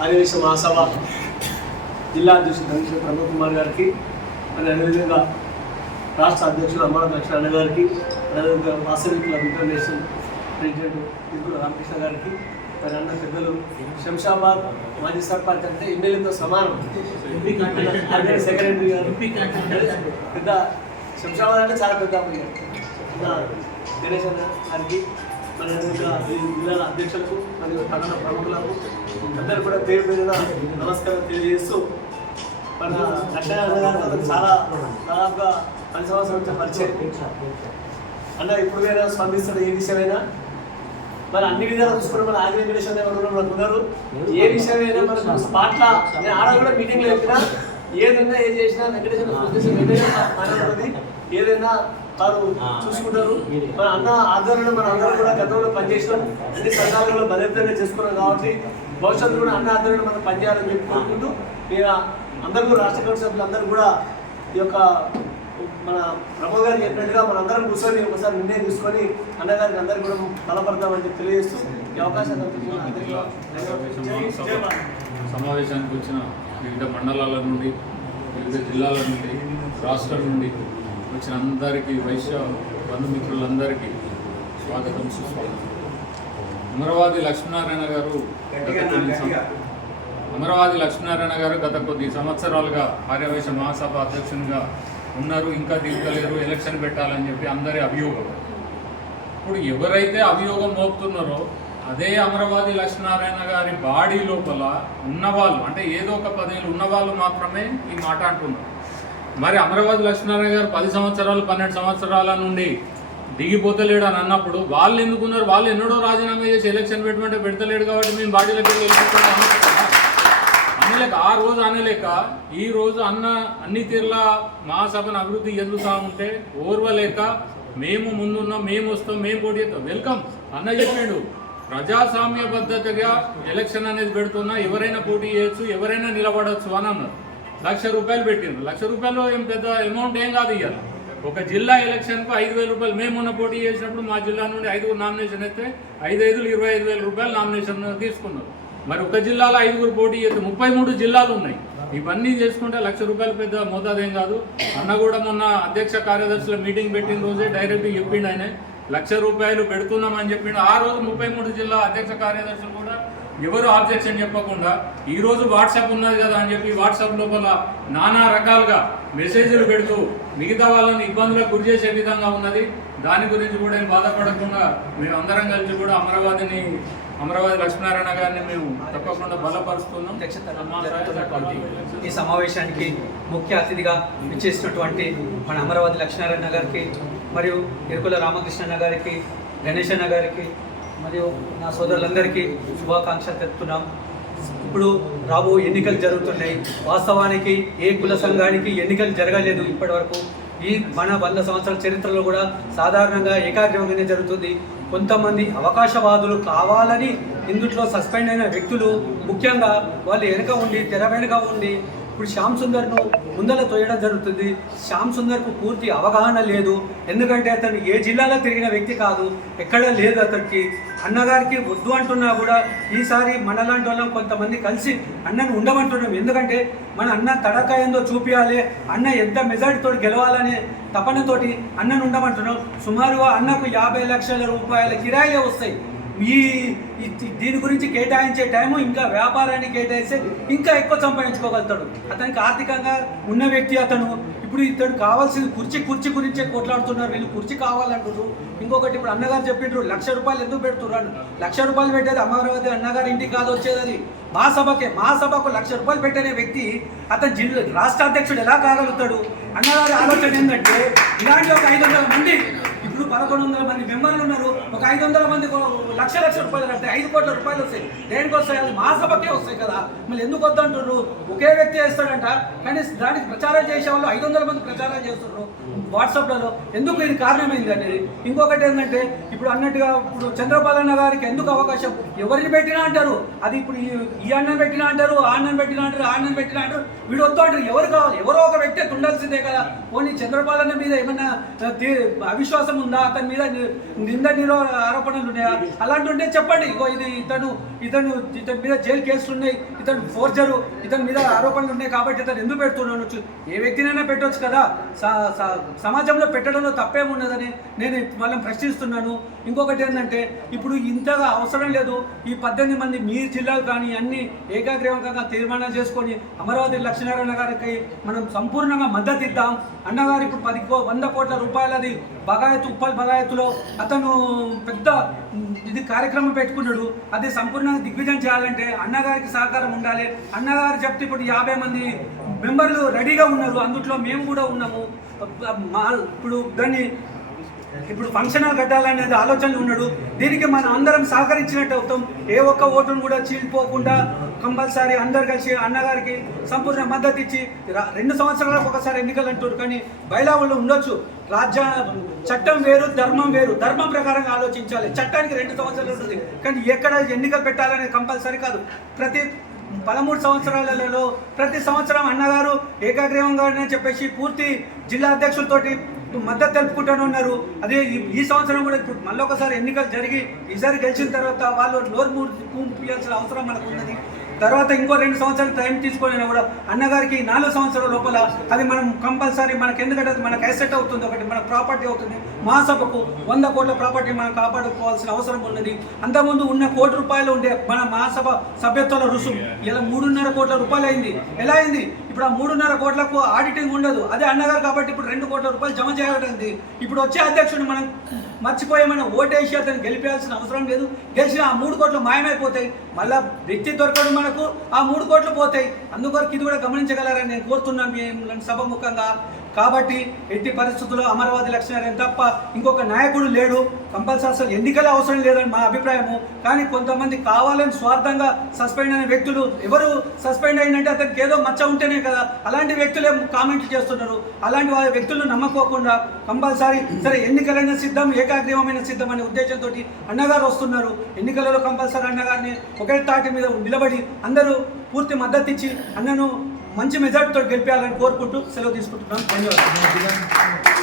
ఆదివేశ మహాసభ జిల్లా అధ్యక్షుడు ధనుష్ ప్రమోద్ కుమార్ గారికి మరి అదేవిధంగా రాష్ట్ర అధ్యక్షుడు అమర లక్ష్మణ గారికి అదేవిధంగా Vasavi club international president Tirugula Ramakrishna గారికి మరి అన్న పెద్దలు శంషాబాద్ మాజీ సర్పంచ్ అంటే ఎమ్మెల్యేతో సమానం ఆర్గనైజ్ సెక్రటరీ గారు పెద్ద శంషాబాద్ అంటే చాలా. పెద్ద గణేష్ అన్న గారికి మరి జిల్లాల అధ్యక్షులకు మరియు పట్టణ ప్రముఖులకు అందరూ కూడా పేరు పేరున నమస్కారం తెలియజేస్తూ మన కట్టె గారు చాలా దాదాపుగా పది సంవత్సరాల నుంచి పరిచయం. అన్న ఇప్పుడు వేరే స్పందిస్తున్న ఏ విషయమైనా? మరి అన్ని విధాలు చూసుకుంటే మన ఆది వెంకటేశ్వర ఎవరు ఉన్నారు, ఏ విషయమైనా మన స్పాట్ల నేను ఆడ కూడా మీటింగ్లో చెప్పినా ఏదైనా ఏది చేసినా వెంకటేశ్వర ఏదైనా వారు చూసుకుంటారు. మన అన్న ఆధ్వర్యంలో మన అందరం కూడా గతంలో పనిచేసినాం. అన్ని సంఘాలు కూడా బలోపేతంగా చేసుకున్నాం కాబట్టి భవిష్యత్తులో కూడా అన్న ఆధ్వర్యంలో మనం పనిచేయాలని చెప్పి కోరుకుంటూ మీరు అందరూ రాష్ట్ర సభ్యులు అందరూ కూడా ఈ యొక్క మన ప్రమోద్ గారు చెప్పినట్టుగా మనందరం కూర్చొని ఒకసారి నిర్ణయం తీసుకొని అన్నగారికి అందరికి కూడా బలపడతామని చెప్పి తెలియజేస్తూ ఈ అవకాశం. సమావేశానికి వచ్చిన వివిధ మండలాల నుండి వివిధ జిల్లాల నుండి రాష్ట్రం నుండి వచ్చిన అందరికీ వైశ్య బంధుమిత్రులందరికీ స్వాగతం సుస్వాగతం. అమరవాది లక్ష్మీనారాయణ గారు అమరవాది లక్ష్మీనారాయణ గారు గత కొద్ది సంవత్సరాలుగా ఆర్యవైశ్య మహాసభ అధ్యక్షునిగా ఉన్నారు. ఇంకా దిగుతలేరు ఎలక్షన్ పెట్టాలని చెప్పి అందరి అభియోగం. ఇప్పుడు ఎవరైతే అభియోగం మోపుతున్నారో అదే అమరవాది లక్ష్మీనారాయణ గారి బాడీ లోపల ఉన్నవాళ్ళు అంటే ఏదో ఒక పదేళ్ళు ఉన్నవాళ్ళు మాత్రమే ఈ మాట అంటున్నారు. మరి అమరావతి లక్ష్మీనారాయణ గారు పది సంవత్సరాలు పన్నెండు సంవత్సరాల నుండి దిగిపోతలేడు అని అన్నప్పుడు వాళ్ళు ఎందుకున్నారు? వాళ్ళు ఎన్నడో రాజీనామా చేసి ఎలక్షన్ పెట్టమంటే పెడతలేడు కాబట్టి మేము బాడీలోకి వెళ్ళి అనలేక ఆ రోజు అనలేక ఈ రోజు అన్న అన్ని తీర్ల మహాసభను అభివృద్ధి ఎదుగుతా ఉంటే ఓర్వలేక మేము ముందున్నాం మేము వస్తాం మేము పోటీ చేస్తాం. వెల్కమ్. అన్న చెప్పాడు ప్రజాస్వామ్య పద్ధతిగా ఎలక్షన్ అనేది పెడుతున్నా ఎవరైనా పోటీ చేయొచ్చు ఎవరైనా నిలబడవచ్చు అని అన్నారు. లక్ష రూపాయలు పెట్టిండ్రు. లక్ష రూపాయలు ఏం పెద్ద అమౌంట్ ఏం కాదు ఇవ్వాలి ఒక జిల్లా ఎలక్షన్కు ఐదు వేల రూపాయలు. మేము మొన్న పోటీ చేసినప్పుడు మా జిల్లా నుండి ఐదుగురు నామినేషన్ అయితే ఐదు ఐదులు ఇరవై ఐదు వేల రూపాయలు నామినేషన్ తీసుకున్నారు. మరి ఒక జిల్లాలో ఐదుగురు పోటీ చేస్తే ముప్పై మూడు జిల్లాలు ఉన్నాయి. ఇవన్నీ చేసుకుంటే లక్ష రూపాయలు పెద్ద మోతాదేం కాదు. అన్న కూడా మొన్న అధ్యక్ష కార్యదర్శుల మీటింగ్ పెట్టిన రోజే డైరెక్ట్ చెప్పిండు ఆయన. లక్ష రూపాయలు పెడుతున్నామని చెప్పిండు. ఆ రోజు ముప్పై మూడు జిల్లా అధ్యక్ష కార్యదర్శులు ఎవరు ఆబ్జెక్షన్ చెప్పకుండా ఈరోజు వాట్సాప్ ఉన్నది కదా అని చెప్పి వాట్సాప్ లోపల నానా రకాలుగా మెసేజ్లు పెడుతూ మిగతా వాళ్ళని ఇబ్బందులకు గురి చేసే విధంగా ఉన్నది. దాని గురించి కూడా ఏం బాధపడకుండా మేము అందరం కలిసి కూడా అమరావతిని అమరావతి లక్ష్మీనారాయణ గారిని మేము తప్పకుండా బలపరుస్తున్నాం. ఈ సమావేశానికి ముఖ్య అతిథిగా విచ్చేసినటువంటి మన అమరావతి లక్ష్మీనారాయణ గారికి మరియు ఇరుకుల రామకృష్ణ గారికి గణేష్ గారికి మరియు నా సోదరులందరికీ శుభాకాంక్షలు తెలుపుతున్నాం. ఇప్పుడు రాబో ఎన్నికలు జరుగుతున్నాయి. వాస్తవానికి ఏ కుల సంఘానికి ఎన్నికలు జరగలేదు ఇప్పటివరకు. ఈ మన వంద సంవత్సరాల చరిత్రలో కూడా సాధారణంగా ఏకాగ్రమంగానే జరుగుతుంది. కొంతమంది అవకాశవాదులు కావాలని ఇందుట్లో సస్పెండ్ అయిన వ్యక్తులు ముఖ్యంగా వాళ్ళు వెనుక ఉండి తెర వెనుక ఉండి ఇప్పుడు శ్యామ్ సుందర్ను ముందల తోయడం జరుగుతుంది. శ్యామ్ సుందర్కు పూర్తి అవగాహన లేదు. ఎందుకంటే అతను ఏ జిల్లాలో తిరిగిన వ్యక్తి కాదు. ఎక్కడ లేదు అతనికి. అన్నగారికి వద్దు అంటున్నా కూడా ఈసారి మనలాంటి వాళ్ళం కొంతమంది కలిసి అన్నను ఉండమంటున్నాం. ఎందుకంటే మన అన్న తడక ఏందో చూపించాలి అన్న ఎంత మెజార్టీతో గెలవాలనే తపనతోటి అన్నను ఉండమంటున్నాం. సుమారుగా అన్నకు యాభై లక్షల రూపాయల కిరాయిలే వస్తాయి. ఈ దీని గురించి కేటాయించే టైము ఇంకా వ్యాపారాన్ని కేటాయిస్తే ఇంకా ఎక్కువ సంపాదించుకోగలుగుతాడు. అతనికి ఆర్థికంగా ఉన్న వ్యక్తి అతను ఇప్పుడు ఇతడు కావాల్సింది కుర్చీ కుర్చీ గురించే కొట్లాడుతున్నారు. వీళ్ళు కుర్చీ కావాలంటున్నారు ఇంకొకటి ఇప్పుడు అన్నగారు చెప్పిండ్రు లక్ష రూపాయలు ఎందుకు పెడుతున్నారు లక్ష రూపాయలు పెట్టేది అమరావతి అన్నగారు ఇంటికి కాదు వచ్చేది అది. మా సభకే మా సభకు లక్ష రూపాయలు పెట్టనే వ్యక్తి అతను జిల్లా రాష్ట్ర అధ్యక్షుడు ఎలా కాగలుగుతాడు? అన్నగారి ఆలోచన ఏంటంటే ఇలాంటి ఒక ఐదు వందల మంది ఇప్పుడు పదకొండు వందల మంది మెంబర్లు ఉన్నారు. ఒక ఐదు వందల మంది లక్ష లక్ష రూపాయలు కడితే ఐదు కోట్ల రూపాయలు వస్తాయి. దేనికి వస్తాయి? అది మా సభకే వస్తాయి కదా. మళ్ళీ ఎందుకు వద్దంటున్నారు ఒకే వ్యక్తి వేస్తాడంట కానీ దానికి ప్రచారం చేసే వాళ్ళు ఐదు వందల మంది ప్రచారం చేస్తున్నారు వాట్సాప్లలో. ఎందుకు ఇది కారణమైంది అనేది? ఇంకొకటి ఏంటంటే ఇప్పుడు అన్నట్టుగా ఇప్పుడు చంద్రబాబు గారికి ఎందుకు అవకాశం? ఎవరిని పెట్టినా అంటారు. అది ఇప్పుడు ఈ- ఈ అన్నం పెట్టినా అంటారు ఆ అన్నం పెట్టినా అంటారు ఆ అన్నం పెట్టినా అంటారు. వీడు వద్దు అంటారు. ఎవరు కావాలి? ఎవరో ఒక వ్యక్తి ఉండాల్సిందే కదా. పోనీ చంద్రబాబు మీద ఏమన్నా అవిశ్వాసం ఉందా? అతని మీద నింద నిరో ఆరోపణలు ఉన్నాయా? అలాంటి ఉంటే చెప్పండి. ఇగో ఇది ఇతను ఇతను ఇతని మీద జైలు కేసులు ఉన్నాయి ఇతను ఫోర్జరు ఇతని మీద ఆరోపణలు ఉన్నాయి కాబట్టి ఇతను ఎందుకు పెడుతున్నాను ఏ వ్యక్తినైనా పెట్టవచ్చు కదా. స- స- సమాజంలో పెట్టడంలో తప్పేమున్నదని నేను వాళ్ళని ప్రశ్నిస్తున్నాను. ఇంకొకటి ఏంటంటే ఇప్పుడు ఇంతగా అవసరం లేదు. ఈ పద్దెనిమిది మంది మీ జిల్లాలు కానీ అన్ని ఏకాగ్రీవంగా తీర్మానం చేసుకొని అమరావతి లక్ష్మీనారాయణ గారికి మనం సంపూర్ణంగా మద్దతు ఇద్దాం. అన్నగారు ఇప్పుడు పది వంద కోట్ల రూపాయలది బగాయతు ఉప్పల్ బగాయతులో అతను పెద్ద ఇది కార్యక్రమం పెట్టుకున్నాడు. అది సంపూర్ణంగా దిగ్విజయం చేయాలంటే అన్నగారికి సహకారం ఉండాలి. అన్నగారు చెప్తే ఇప్పుడు యాభై మంది మెంబర్లు రెడీగా ఉన్నారు. అందుట్లో మేము కూడా ఉన్నాము. మా ఇప్పుడు దాన్ని ఇప్పుడు ఫంక్షన్ హాల్ కట్టాలనేది ఆలోచనలు ఉన్నాడు. దీనికి మనం అందరం సహకరించినట్టు అవుతాం. ఏ ఒక్క ఓటును కూడా చీలిపోకుండా కంపల్సరీ అందరు కలిసి అన్నగారికి సంపూర్ణ మద్దతు ఇచ్చి రా- రెండు సంవత్సరాలకు ఒకసారి ఎన్నికలు అంటారు. కానీ బైలావుల్లో ఉండొచ్చు. రాజ్య చట్టం వేరు ధర్మం వేరు. ధర్మం ప్రకారంగా ఆలోచించాలి. చట్టానికి రెండు సంవత్సరాలు ఉంటుంది. కానీ ఎక్కడ ఎన్నికలు పెట్టాలనేది కంపల్సరీ కాదు. ప్రతి పదమూడు సంవత్సరాలలో ప్రతి సంవత్సరం అన్నగారు ఏకాగ్రీవంగానే చెప్పేసి పూర్తి జిల్లా అధ్యక్షులతోటి మద్దతు తెలుపుకుంటూనే ఉన్నారు. అదే ఈ- ఈ సంవత్సరం కూడా ఇప్పుడు మళ్ళీ ఒకసారి ఎన్నికలు జరిగి ఈసారి గెలిచిన తర్వాత వాళ్ళు నోరు మూపియాల్సిన అవసరం మనకు ఉన్నది. తర్వాత ఇంకో రెండు సంవత్సరాలు టైం తీసుకొని కూడా అన్నగారికి నాలుగు సంవత్సరాల లోపల అది మనం కంపల్సరీ మనకి ఎందుకంటే అది మనకు అసెట్ అవుతుంది ఒకటి మన ప్రాపర్టీ అవుతుంది. మహాసభకు వంద కోట్ల ప్రాపర్టీ మనం కాపాడుకోవాల్సిన అవసరం ఉన్నది. అంతకుముందు ఉన్న కోటి రూపాయలు ఉండే మన మహాసభ సభ్యత్వాల రుసుము. ఇలా మూడున్నర కోట్ల రూపాయలు అయింది. ఎలా అయింది? ఇప్పుడు ఆ మూడున్నర కోట్లకు ఆడిటింగ్ ఉండదు. అదే అన్నగారు కాబట్టి ఇప్పుడు రెండు కోట్ల రూపాయలు జమ చేయగలిగింది ఇప్పుడు వచ్చే అధ్యక్షుడు మనం మర్చిపోయామని ఓటేసి అతను గెలిపేయాల్సిన అవసరం లేదు. గెలిచిన ఆ మూడు కోట్లు మాయమైపోతాయి. మళ్ళా వ్యక్తి దొరకడం మనకు ఆ మూడు కోట్లు పోతాయి. అందుకొరకు ఇది కూడా గమనించగలరని నేను కోరుతున్నాను సభ ముఖంగా. కాబట్టి ఎట్టి పరిస్థితుల్లో అమరావతి లక్ష్మీనారాయణ తప్ప ఇంకొక నాయకుడు లేడు. కంపల్సరీ అసలు ఎన్నికలే అవసరం లేదని మా అభిప్రాయము. కానీ కొంతమంది కావాలని స్వార్థంగా సస్పెండ్ అయిన వ్యక్తులు ఎవరు సస్పెండ్ అయినంటే అతనికి ఏదో మచ్చ ఉంటేనే కదా. అలాంటి వ్యక్తులే కామెంట్లు చేస్తున్నారు? అలాంటి వారి వ్యక్తులను నమ్మకోకుండా కంపల్సరీ సరే ఎన్నికలైన సిద్ధం ఏకాగ్రీవమైన సిద్ధం అనే ఉద్దేశంతో అన్నగారు వస్తున్నారు. ఎన్నికలలో కంపల్సరీ అన్నగారిని ఒకే తాటి మీద నిలబడి అందరూ పూర్తి మద్దతు ఇచ్చి అన్నను మంచి మెజార్టీతో గెలిపేయాలని కోరుకుంటూ సెలవు తీసుకుంటున్నాను ధన్యవాదాలు.